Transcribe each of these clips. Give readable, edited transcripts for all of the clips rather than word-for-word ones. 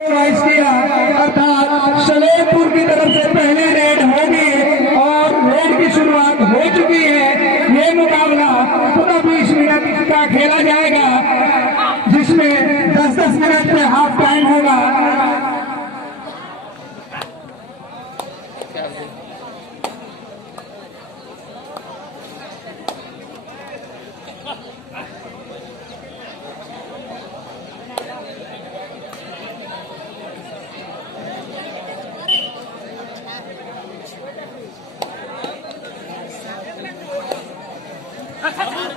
अर्थात सलेमपुर की तरफ से पहली रेड होगी और रेड की शुरुआत हो चुकी है। ये मुकाबला पूरा 20 मिनट का खेला जाएगा, जिसमें 10-10 मिनट में हाफ टाइम होगा।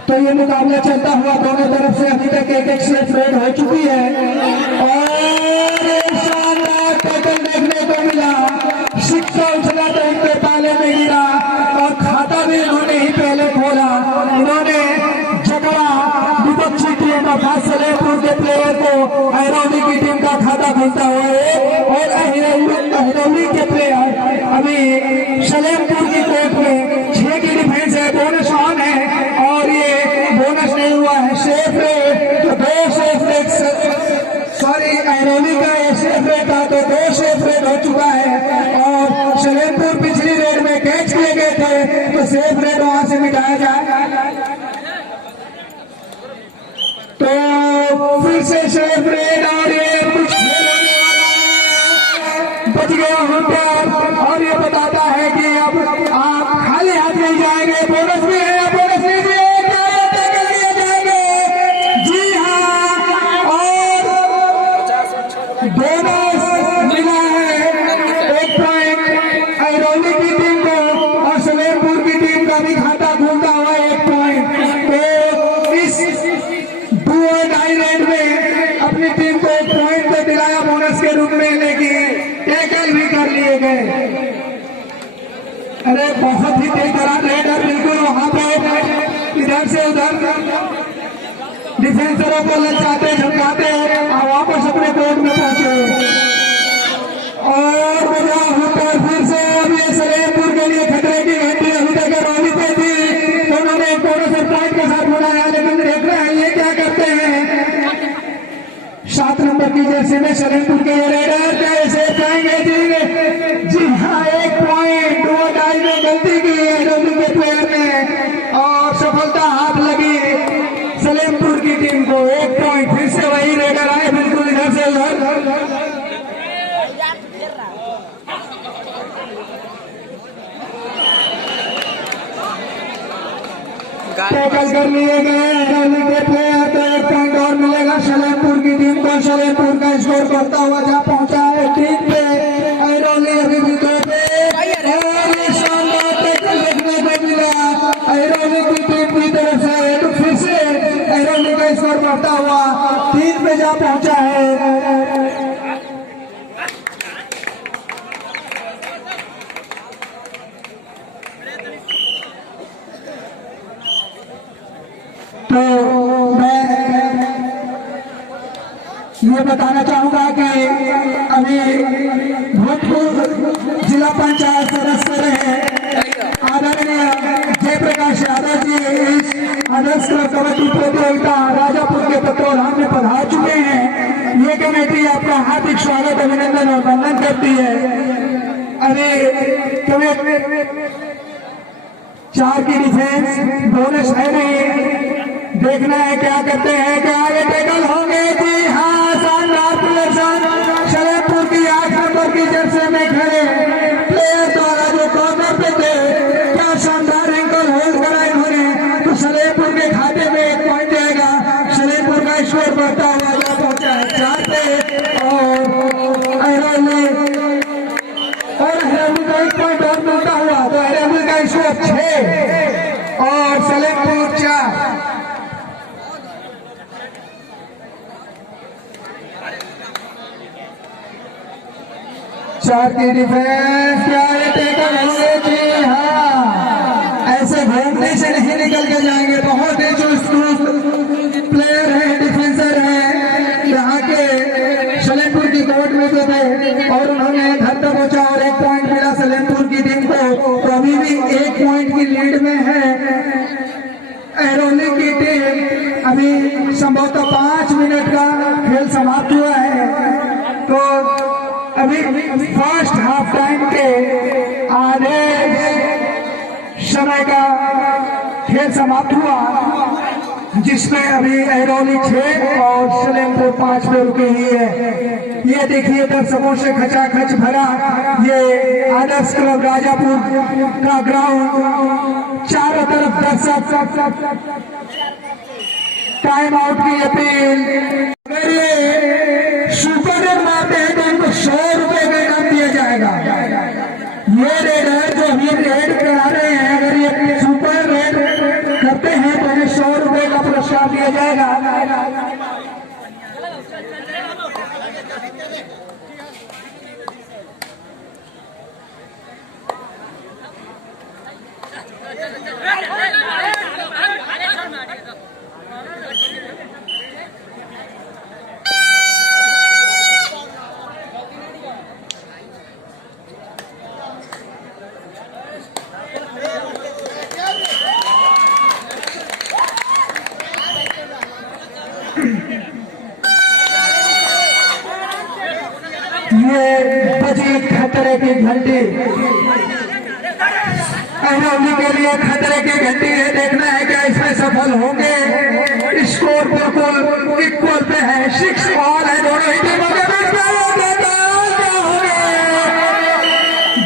तो ये मुकाबला चलता हुआ दोनों तरफ से अभी तक एक स्लेट रेड हो चुकी है और शानदार टैकल देखने को मिला। सिक्का उछला तो उनके ताले में गिरा और खाता भी उन्होंने ही पहले खोला। उन्होंने जगड़ा विपक्षी टीम अर्थात सलेमपुर के प्लेयर को अहिरौली की टीम का खाता खुलता हुआ और अहिरौली के प्लेयर अभी सलेमपुर की कोर्ट में 6 की डिफेंस है, बोनस ऑन है और ये बोनस नहीं हुआ है। सेफ रेट तो 2 सेफ रेट, सॉरी अहिरौली का ये सेफ रेट था तो 2 सेफ रेट हो चुका है और सलेमपुर पिछली रेट में कैच किए गए थे तो सेफ रेट वहां से मिटाया जाए। तो फिर से सेफ रेट और ये कुछ बच गया होता और ये बताता है कि अब आप खाली हाथ नहीं जाएंगे, बोनस भी है, बोनस लीजिए, टैकल दिए जाएंगे। जी हाँ, और बोनस मिला है 1 पॉइंट अहिरौली की टीम को और सलेमपुर की टीम का भी खाता खुलता हुआ 1 पॉइंट। तो इस डू और डाई रेड में अपनी टीम को 1 पॉइंट तो दिलाया बोनस के रूप में, लेकिन टैकल भी कर लिए गए। अरे बहुत ही तेज तरार रेड है, बिल्कुल वहां पे इधर से उधर डिफेंसरों को ललचाते झमकाते और वापस अपने कोर्ट में पहुंचे और बजा होकर फिर से अब ये सलेमपुर के लिए खतरे की घंटी अभी तक अहिरौली पे थी तो उन्होंने एक बोनस और पॉइंट के साथ बनाया, लेकिन देख रहे हैं ये क्या करते हैं। 7 नंबर की जर्सी में सलेमपुर के रेडर कैसे जाएंगे जी हाँ, 1 पॉइंट दो डाई में गलती की अहिरौली के प्लेयर ने और सफलता हाथ लगी सलेमपुर की टीम को। 1 पॉइंट फिर से वही रेडर आए बिल्कुल इधर से उधर टैकल कर लिए गए अहिरौली के प्लेयर तो 1 पॉइंट और मिलेगा सलेमपुर की टीम को। सलेमपुर का स्कोर बढ़ता हुआ जहाँ पहुंचा है 3 पे, अहिरौली अभी भी 2 पे और ये शानदार टैकल देखने को मिला अहिरौली की टीम की तरफ से। तो फिर से अहिरौली का स्कोर बढ़ता हुआ 3 पे जहाँ पहुंचा है। तो मैं ये बताना चाहूंगा कि अभी भोजपुर जिला पंचायत सदस्य रहे आदरणीय जयप्रकाश यादव जी इस आदर्श कबड्डी प्रतियोगिता राजापुर के पत्रोधाम में पधार चुके हैं। ये कमेटी आपका हार्दिक स्वागत अभिनंदन और वंदन करती है। अरे 4 की डिफेंस, बोनस है नहीं, देखना है क्या करते हैं, क्या आगे टैकल होंगे। जी हाँ, शानदार प्रदर्शन सलेमपुर की 8 नंबर की जर्सी में खड़े प्लेयर द्वारा जो कॉर्नर पे थे, क्या शानदार एंकल होल्ड करा इन्होंने। तो सलेमपुर के खाते में 1 पॉइंट जाएगा। सलेमपुर का स्कोर बढ़ता हुआ जा पहुंचा है 4 पे और अहिरौली का 1 पॉइंट और मिलता हुआ तो अहिरौली का स्कोर 6 और सलेमपुर 4। चार की डिफेंस, क्या ये टैकल होंगे? जी हाँ, ऐसे घूमने से नहीं निकल के जाएंगे। बहुत ही चुस्त प्लेयर है, डिफेंसर है यहाँ के सलेमपुर की कोर्ट में जो थे और उन्होंने घर तक पहुंचा और 1 पॉइंट मिला सलेमपुर की टीम को। तो अभी भी 1 पॉइंट की लीड में है अहिरौली की टीम। अभी संभवतः 5 मिनट का खेल समाप्त हुआ है तो अभी फर्स्ट हाफ टाइम के आधे समय का खेल समाप्त हुआ, जिसमें अभी एहरौली 6 और सलेमपुर 5 पे रुकी हुई है। ये देखिए दर्शकों से खचाखच भरा ये आदर्श क्लब राजापुर का ग्राउंड, चारों तरफ दर्शक। टाइम आउट की अपील। अगर ये सुपर रेड मारते हैं तो उनको 100 रुपए का इनाम दिया जाएगा। ये रेडर जो अभी रेड करा रहे हैं, अगर ये सुपर रेड करते हैं तो उन्हें 100 रुपए का पुरस्कार दिया जाएगा। ये बजी खतरे की घंटी, एहरौली के लिए खतरे की घंटी है। देखना है क्या इसमें सफल होंगे। स्कोर बिल्कुल इक्वल पे है, 6 बॉल है दोनों ही टीमों के बीच में।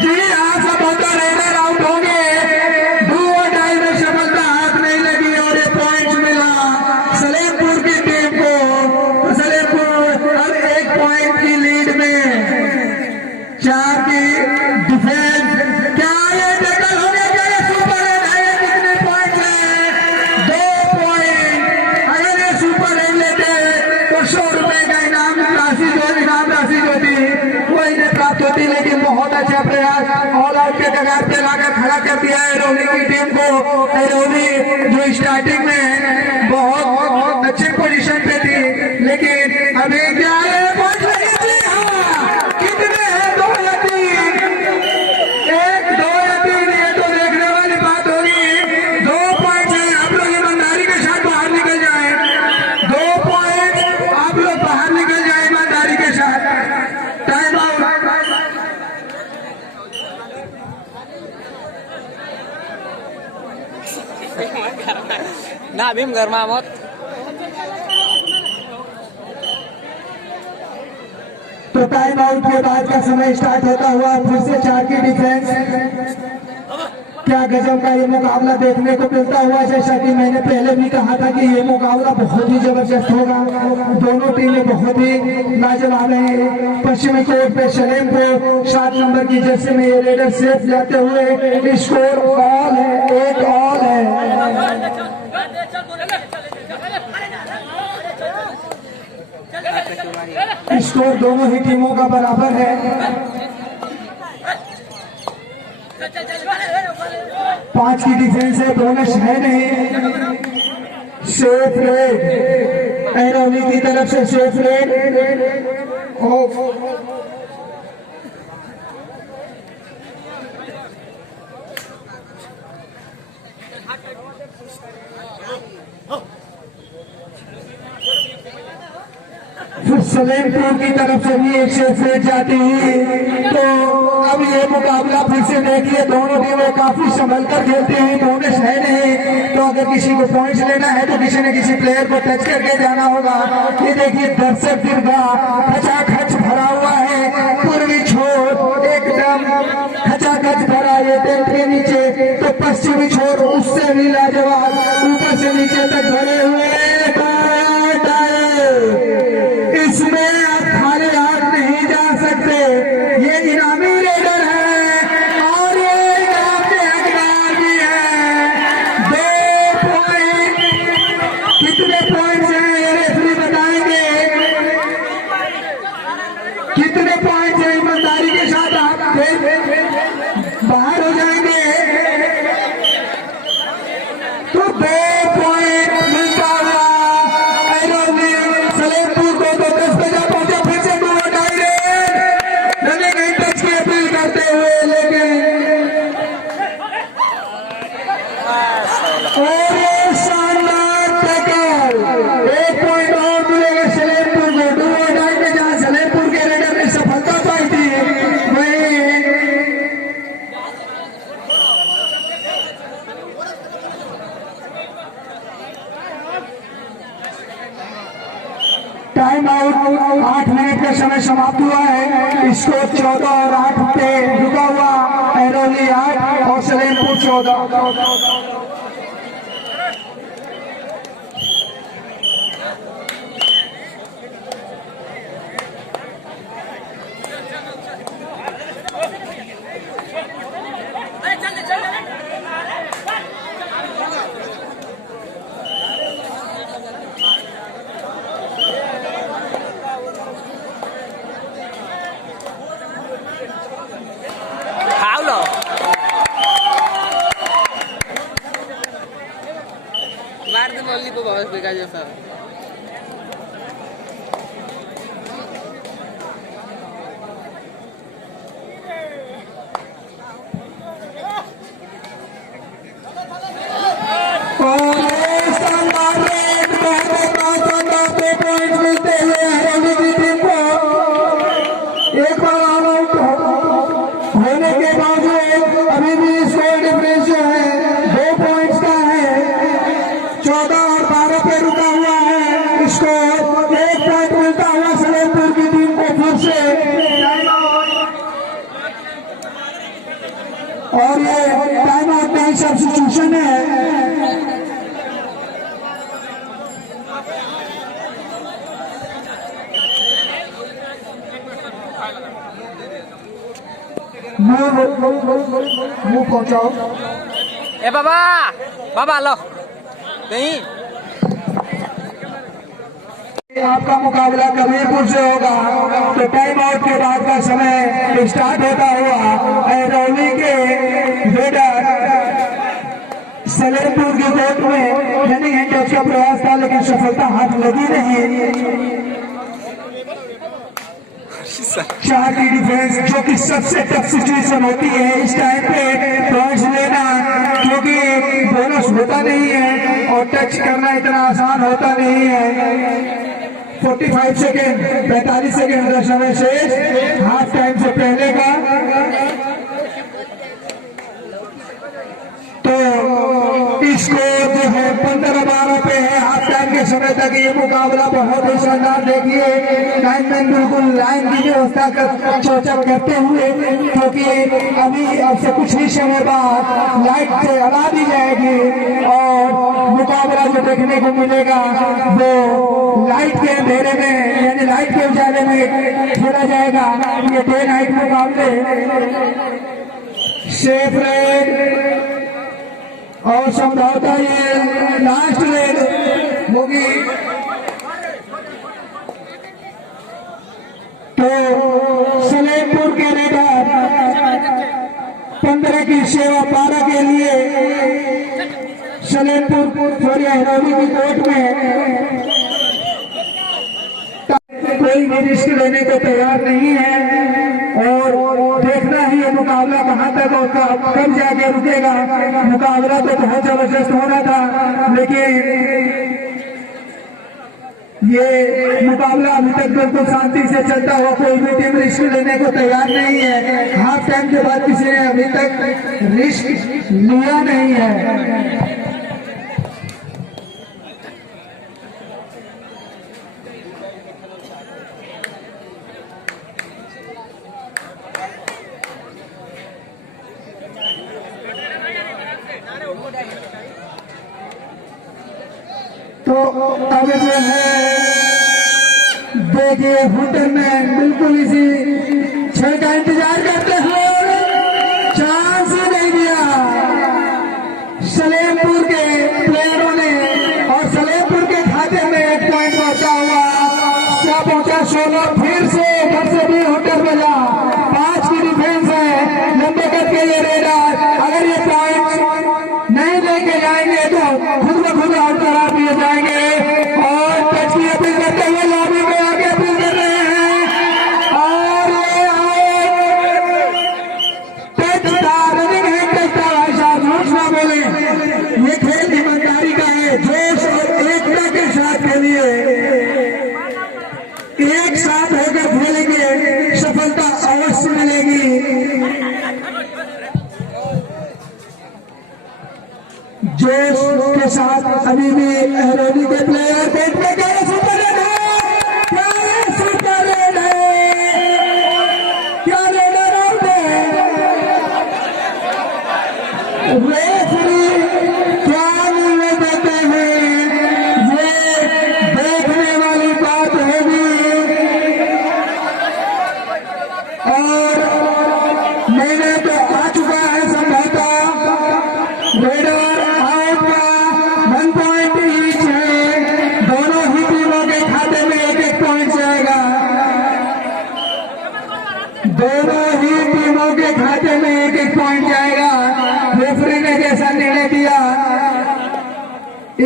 जी हाँ, सफलता रेडर आउट होंगे। डू और डाई में सफलता हाथ नहीं लगी और ये पॉइंट मिला सलेमपुर की टीम को। सलेमपुर हर 1 पॉइंट की लीड में, 4 की डिफेंस। क्या ये टैकल हो गया? क्या ये सुपर रेड है? कितने पॉइंट है? 2 पॉइंट। अगर ये सुपर रेड लेते तो 100 रुपए का इनाम राशि जो थी वो इन्हें प्राप्त होती, लेकिन बहुत अच्छा प्रयास ऑल आउट के कगार पे लाकर खड़ा कर दिया है एहरौली की टीम को। एहरौली जो स्टार्टिंग में बहुत अच्छी पोजीशन पे थी, लेकिन अभी क्या है पॉइंट लगी थी। हाँ, कितने हैं? 2 या 3, 1, 2 या 3। ये तो देखने वाली बात होगी। 2 पॉइंट है। आप लोग ईमानदारी के साथ बाहर निकल जाए। 2 पॉइंट आप लोग बाहर निकल जाए ईमानदारी के साथ। Time out. ना भीम गरमा मत। तो टाइम आउट के बाद का समय स्टार्ट होता हुआ फिर से 4 की डिफेंस। क्या गजब का ये मुकाबला देखने को मिलता हुआ। जैसा कि मैंने पहले भी कहा था कि ये मुकाबला बहुत ही जबरदस्त होगा। दोनों टीमें बहुत ही लाजवाब हैं। पश्चिमी कोर्ट पे सलेमपुर 7 नंबर की जर्सी में ये रेडर सेफ जाते हुए। स्कोर ऑल है, 1 ऑल है। स्कोर दोनों ही टीमों का बराबर है। 5 की डिफेंस है, बोनस है नहीं। सेफ रेड एहरौली की तरफ से, सेफ रेड। फिर सलेमपुर की तरफ से भी एक सेफ रेड जाती है। तो अब ये मुकाबला फिर से देखिए, दोनों टीमें काफी संभल कर खेलती हैं। बोनस है नहीं, तो अगर किसी को पॉइंट्स लेना है तो किसी न किसी प्लेयर को टच करके जाना होगा। ये देखिए दर्शक दीर्घा खचाखच भरा हुआ है। पूर्वी छोर एकदम खचाखच भरा, ये टेंट के नीचे तो पश्चिमी छोर उससे भी लाजवाब, ऊपर से नीचे तक भरे हुए। इसमें आप खाली हाथ नहीं जा सकते। ये इनामी रेडर है और ये इनाम के हकदार भी है। 2 पॉइंट। कितने पॉइंट्स हैं ये रेफरी बताएंगे। कितने पॉइंट्स हैं? ईमानदारी के साथ आप बाहर हो जाएंगे तो 2 पॉइंट मिलता हुआ एहरौली सलेमपुर को। तो 10 बजा पहुंचा फिर से रनिंग टच की अपील करते हुए, लेकिन और ये शानदार टैकल। 1 पॉइंट और मिलेगा सलेमपुर को। 2 और डाई में जहां सलेमपुर के रेडर ने सफलता पाई समय समाप्त हुआ है। स्कोर 14 और 8 पे रुका हुआ। एरोली 8 और सलेमपुर 14। मार दे मल्ली को बहुत बेकार जैसा। पॉइंट मिलते हुए हरियाणा की टीम को एक बार ऑल आउट होने के बावजूद अभी भी स्कोर डिफरेंस जो है 2 पॉइंट्स का है। 14 और 12 पे रुका हुआ है। स्कोर 1 पॉइंट मिलता हुआ सलेमपुर की टीम को फिर से। और ये टाइम आउट नहीं सब्स्टिट्यूशन है। मुंह पहुंचाओ। ए बाबा बाबा लो नहीं। आपका मुकाबला कबीरपुर से होगा। तो टाइम आउट के बाद का समय स्टार्ट होता हुआ एरोली के रेडर सलेमपुर की कोर्ट में रनिंग हैंड टच का प्रयास था, लेकिन सफलता हाथ लगी नहीं। 4 की डिफेंस, जो कि सबसे टफ सिचुएशन होती है इस टाइम पे पॉइंट्स लेना, क्योंकि बोनस होता नहीं है और टच करना इतना आसान होता नहीं है। 45 सेकेंड 45 सेकेंड का समय शेष हाफ टाइम से पहले का। तो स्कोर जो है 15-12 पे है। हाफ टाइम के समय तक ये मुकाबला बहुत ही शानदार। देखिए लाइनमैन बिल्कुल लाइन की व्यवस्था कर चर्चा करते हुए, क्योंकि अभी अब से कुछ ही समय बाद लाइट जला दी जाएगी और मुकाबला जो देखने को मिलेगा वो लाइट के अंधेरे में, यानी लाइट के उजाले में खेला जाएगा। ये डे नाइट मुकाबले सेफ रेड और संभवतः ये लास्ट रेड होगी। तो सलेमपुर के रेडर 15 की सेवा 12 के लिए सलेमपुर एरोली की कोर्ट में कोई भी रिस्क लेने को तैयार नहीं है और देखना ही ये मुकाबला कहां तक होगा, कब जाके रुकेगा। मुकाबला तो बहुत जबरदस्त होना था, लेकिन ये मुकाबला अभी तक बिल्कुल शांति से चलता हुआ, कोई भी टीम रिस्क लेने को तैयार नहीं है। हाफ टाइम के बाद किसी ने अभी तक रिस्क लिया नहीं है। तो अब जो है देखिए हुटरमैन बिल्कुल इसी क्षण का इंतजार करते हुए चांस नहीं दिया सलेमपुर के प्लेयरों ने, और सलेमपुर के खाते में 1 पॉइंट पहुंचा हुआ। क्या पहुंचा 16। फिर से घर से भी हुटर मिला। 5 की डिफेंस है लंबे कद के ये रेडर। अगर ये पॉइंट नहीं लेके जाएंगे तो खुद ब खुद आउट करा दिए जाएंगे। और टच की अपील करते हुए लॉबी में आगे अपील कर रहे हैं और टच था, रनिंग हैंड टच था। भाई साहब झूठ ना बोले, ये खेल ईमानदारी का है। जोश और एकता के साथ खेलिए, एक साथ होकर खेलेंगे, सफलता अवश्य मिलेगी। जोश के साथ अभी भी एरोली के प्लेयर कोर्ट में सुपर रेड है, सुपर रेड है। और मैंने तो आ चुका है समझौता। रेडर आउट का 1 पॉइंट ईच है, दोनों ही टीमों के खाते में 1-1 पॉइंट जाएगा। दोनों ही टीमों के खाते में 1-1 पॉइंट जाएगा। रेफरी ने जैसा निर्णय दिया,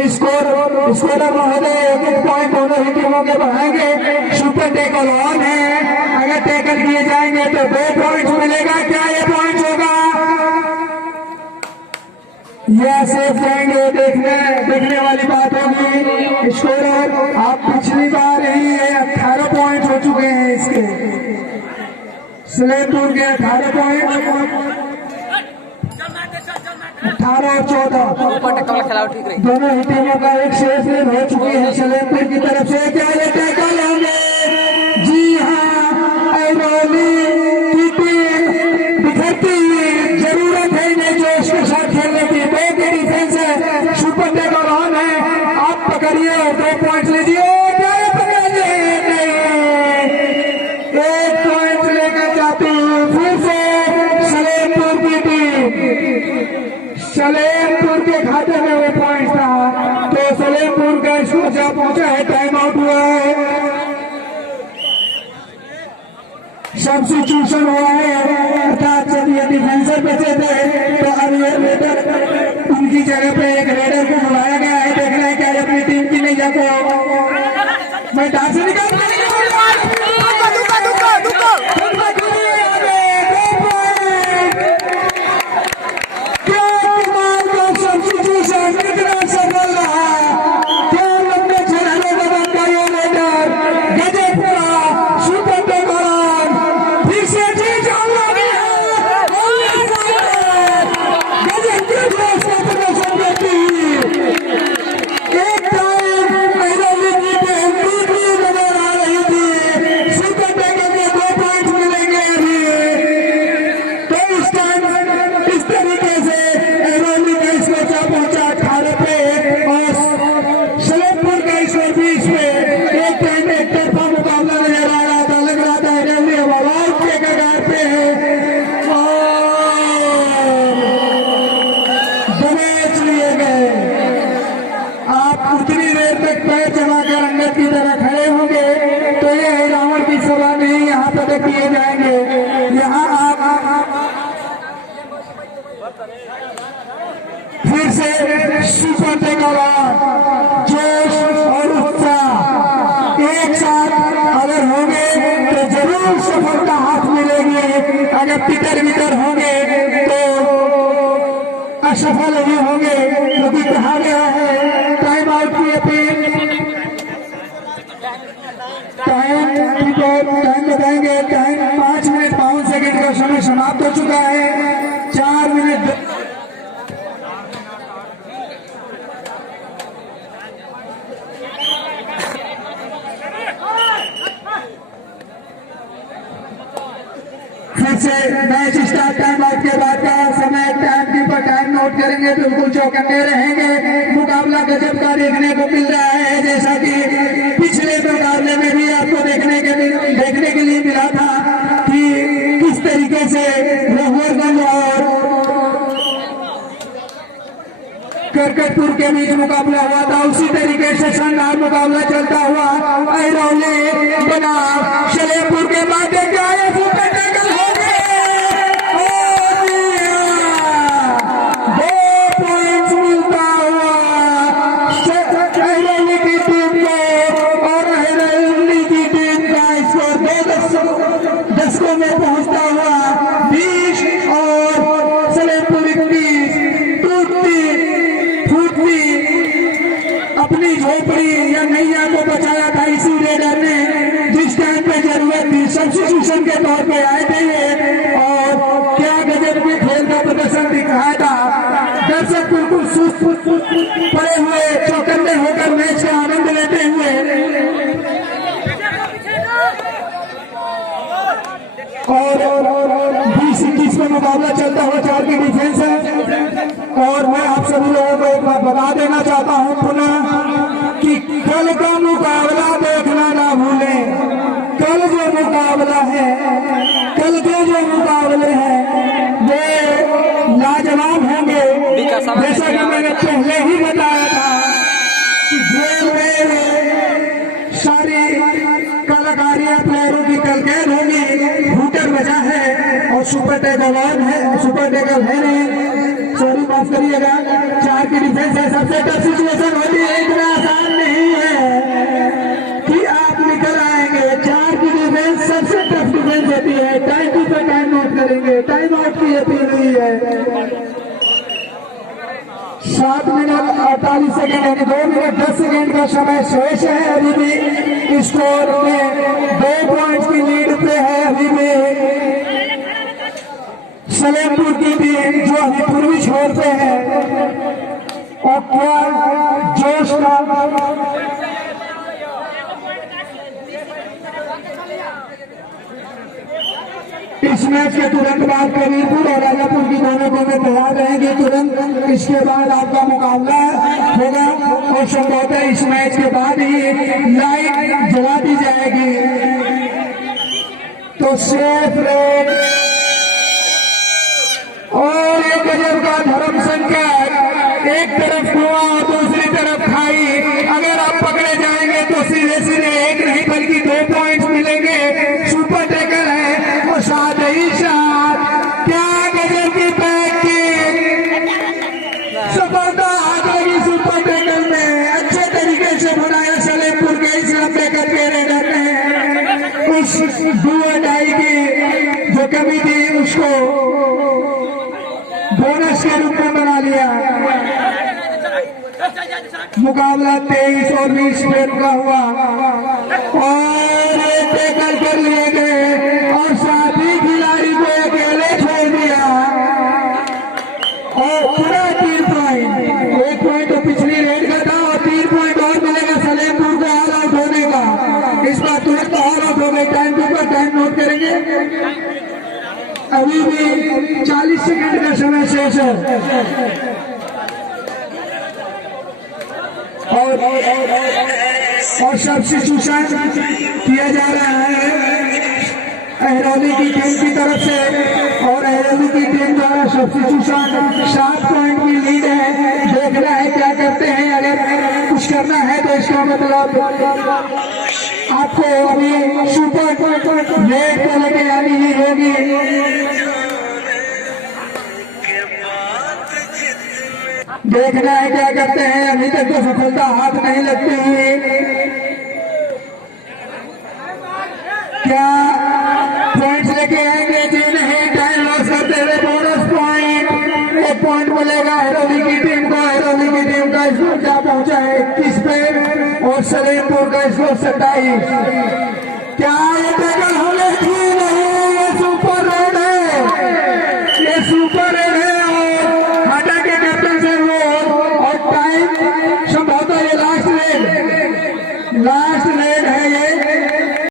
स्कोरर महोदय 1-1 पॉइंट दोनों ही टीमों के बढ़ाएंगे। सुपर टेकल ऑन है, अगर टेकल किए जाएंगे तो 2 पॉइंट मिलेगा। क्या ये पॉइंट होगा? यह सेफ जाएंगे, देखने वाली बात होगी। स्कोरर आप पिछली बार ही 18 पॉइंट हो चुके हैं इसके, सलेमपुर के 18 पॉइंट, 18 और 14 खेला ठीक रही। दोनों ही टीमों का एक सेफ गेम हो चुकी है सलेमपुर की तरफ से। क्या ये टैकल होंगे? जी हाँ, ऐरोली की टीम बिखरती हुई, जरूरत है इन्हें जोश के साथ खेलने की। बैक डिफेंस है, सुपर टैकल ऑन है, आप पकड़िए और 2 पॉइंट लीजिए। क्या ये पकड़िए? नहीं, 1 पॉइंट लेकर जाती फिर से सलेमपुर की टीम। सलेमपुर के खाते में वो पॉइंट था, तो सलेमपुर का स्कोर जहाँ पहुंचा है, टाइम आउट हुआ है, सब्स्टिट्यूशन हुआ है। अर्थात जब ये डिफेंसर बचे थे तो अब ये रेडर, उनकी जगह पे एक रेडर को बुलाया गया है। देखना है क्या अपनी टीम की नैया को मैं डांस निकाल किए जाएंगे। यहाँ आप फिर से सुपर टेकल जोश और उत्साह एक साथ अगर होंगे तो जरूर सफलता हाथ मिलेगी। अगर तितर बितर होंगे तो असफल ही होंगे, क्योंकि कहा गया है टाइम आउट की अपील। टाइम बताएंगे, टाइम 5 मिनट 52 सेकंड का समय समाप्त हो चुका है। 4 मिनट फिर से मैच स्टार्ट। टाइम आउट के बाद का समय टाइम कीपर टाइम नोट करेंगे, बिल्कुल चौकन्ने रहेंगे। मुकाबला गजब का देखने को मिल रहा है, जैसा कि पिछले मुकाबले में भी आपको देखने के लिए मिला था कि किस तरीके से रघुवरगंज और करकटपुर के बीच मुकाबला हुआ था। उसी तरीके से शानदार मुकाबला चलता हुआ ऐरौली बना सलेमपुर के बाद दशकों में पहुंचता हुआ 20 और सलेमपुर 21 टूटती फूटती अपनी झोपड़ी या नैया को बचाया था इसी रेडर ने, जिस टाइम पे जरूरत थी। सब्स्टिट्यूशन के तौर पे आए थे और क्या गजब के खेल का प्रदर्शन दिखाया था। दर्शक बिल्कुल सुस्त पड़े हुए चौकन्ने होकर मैच का आनंद लेते हुए और 20-21 में मुकाबला चलता हुआ 4 की डिफेंस है। और मैं आप सभी लोगों को एक बात बता देना चाहता हूं पुनः कि कल का मुकाबला देखना ना भूलें। कल जो मुकाबला है, कल के जो मुकाबले हैं वो लाजवाब होंगे। जैसा कि मैंने पहले ही बताया था कि जेल में सारी कलाकारियां प्लेयरों की कल कैद होगी। हूटर बजा है और सुपर टैकल ऑन है, सुपर टैकल है नहीं, सॉरी माफ करिएगा। 4 की डिफेंस है, सबसे टफ सिचुएशन होती है, इतना आसान नहीं है कि आप निकल आएंगे। 4 की डिफेंस सबसे टफ डिफेंस होती है। टाइम टू पे टाइम नोट करेंगे, टाइम आउट की अपील हुई है। 7 मिनट 48 सेकेंड यानी 2 मिनट 10 सेकेंड का समय शेष है। अभी भी स्कोर में 2 पॉइंट्स की लीड पे है। अभी भी सलेमपुर की टीम जो अभी पूर्वी छोर पे है और क्या जोश का इस मैच के तुरंत बाद कबीरपुर और राजापुर की दोनों टीमें तैयार रहेंगी। तुरंत इसके बाद आपका मुकाबला होगा और संभवतः इस मैच के बाद ही लाइट जला दी जाएगी। तो सेफ रेड और एक गजब का धर्म संकट, एक तरफ कुआं और दूसरी तरफ खाई। अगर आप पकड़े जाएंगे तो सीधे सीधे 1 नहीं बल्कि 2 पॉइंट्स मिलेंगे। सुपर टैकल है और साथ ही साथ क्या गजब की पैक की सफलता हाथ लगी सुपर टैकल में। अच्छे तरीके से बनाया सलेमपुर के इस लंबे कद के रेडर ने उस डुओ डाई की जो कमी थी उसको बोनस के रूप में बना लिया। मुकाबला 23 और 20 पे रुका हुआ और टैकल कर लिए गए और साथ ही खिलाड़ी को अकेले छोड़ दिया और पूरा 3 पॉइंट। 1 पॉइंट तो पिछली रेड का था और 3 पॉइंट और मिलेगा सलेमपुर को ऑल आउट होने का। इस बार तुरंत ऑल आउट हो गए। टाइम टू पर टाइम नोट करेंगे। अभी भी 40 सेकंड का समय शेष है और सब्स्टिट्यूशन किया जा रहा है अहरौली की टीम की तरफ से और अहरौली की टीम द्वारा सब्स्टिट्यूशन 7 पॉइंट की लीड है। देखना है क्या करते हैं। अगर कुछ करना है तो इसका मतलब आपको अभी सुपर रेड को लेके आनी ही होगी। देखना है क्या करते हैं। अभी तक तो सफलता हाथ नहीं लगती हुई। क्या पॉइंट्स लेके आएंगे जी? नहीं, टाइम लॉस करते हुए बोनस पॉइंट 1 पॉइंट मिलेगा अहरौली की टीम को। अहरौली की टीम का स्कोर क्या पहुंचा है 21 पे और सलेमपुर का स्कोर 27। क्या